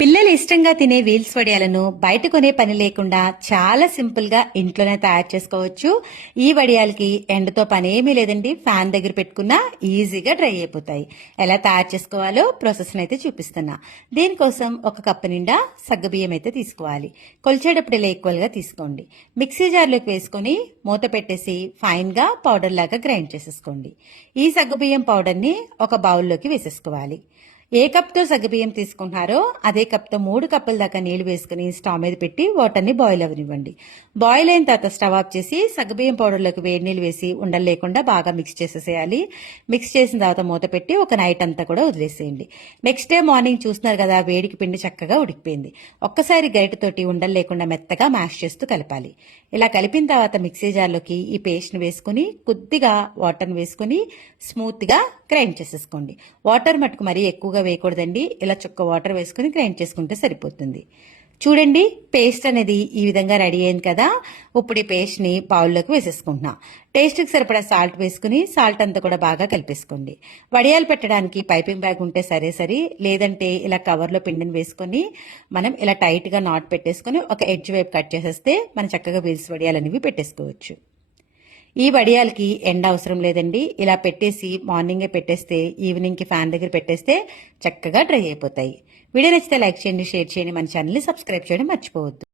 పిల్లలు ఇష్టంగా తినే వీల్స్ వడియాలను బయట కొనే పని లేకుండా చాలా సింపుల్ గా ఇంట్లోనే తయారు చేసుకోవచ్చు. ఈ వడియాలకి ఎండతో పని ఏమీ లేదండి. ఫ్యాన్ దగ్గర పెట్టుకున్నా ఈజీగా డ్రై అయిపోతాయి. ఎలా తయారు చేసుకోవాలో ప్రాసెస్ అయితే చూపిస్తున్నా. దీనికోసం ఒక కప్పు నిండా సగ్గుబియ్యం అయితే తీసుకోవాలి. కొలిచేటప్పుడు ఇలా ఈక్వల్ గా తీసుకోండి. మిక్సీ జార్లోకి వేసుకొని మూత పెట్టేసి ఫైన్ గా పౌడర్ లాగా గ్రైండ్ చేసేసుకోండి. ఈ సగ్గుబియ్యం పౌడర్ ని ఒక బౌల్లోకి వేసేసుకోవాలి. ఏ కప్తో సగ్గుబియ్యం తీసుకుంటున్నారో అదే కప్తో 3 కప్పుల దాకా నీళ్లు వేసుకుని స్టవ్ మీద పెట్టి వాటర్ని బాయిల్ అవ్వనివ్వండి. బాయిల్ అయిన తర్వాత స్టవ్ ఆఫ్ చేసి సగ్గుబియ్యం పౌడర్లోకి వేడి నీళ్ళు వేసి ఉండలు లేకుండా బాగా మిక్స్ చేసేసేయాలి. మిక్స్ చేసిన తర్వాత మూత పెట్టి ఒక నైట్ అంతా కూడా వదిలేసేయండి. నెక్స్ట్ డే మార్నింగ్ చూస్తున్నారు కదా, వేడికి పిండి చక్కగా ఉడికిపోయింది. ఒక్కసారి గరిటెతోటి ఉండలు లేకుండా మెత్తగా మ్యాష్ చేస్తూ కలపాలి. ఇలా కలిపిన తర్వాత మిక్సీ జార్లోకి ఈ పేస్ట్ని వేసుకుని కొద్దిగా వాటర్ని వేసుకుని స్మూత్గా గ్రైండ్ చేసేసుకోండి. వాటర్ మటుకు మరీ ఎక్కువగా వేయకూడదండి. ఇలా చుక్క వాటర్ వేసుకుని గ్రైండ్ చేసుకుంటే సరిపోతుంది. చూడండి, పేస్ట్ అనేది ఈ విధంగా రెడీ అయింది కదా. ఇప్పుడు ఈ పేస్ట్ని బౌల్లోకి వేసేసుకుంటున్నా. టేస్ట్కి సరిపడా సాల్ట్ వేసుకుని సాల్ట్ అంతా కూడా బాగా కలిపేసుకోండి. వడియాలు పెట్టడానికి పైపింగ్ బ్యాగ్ ఉంటే సరే, లేదంటే ఇలా కవర్లో పిండిని వేసుకొని మనం ఇలా టైట్గా నాట్ పెట్టేసుకొని ఒక ఎడ్జ్ వైపు కట్ చేసేస్తే మనం చక్కగా వీల్స్ వడియాలు అనేవి పెట్టేసుకోవచ్చు. ఈ వడియాలకి ఎండ అవసరం లేదండి. ఇలా పెట్టేసి మార్నింగే పెట్టేస్తే ఈవినింగ్కి ఫ్యాన్ దగ్గర పెట్టేస్తే చక్కగా డ్రై అయిపోతాయి. వీడియో నచ్చితే లైక్ చేయండి, షేర్ చేయండి, మన ఛానల్ని సబ్స్క్రైబ్ చేయడం మర్చిపోవద్దు.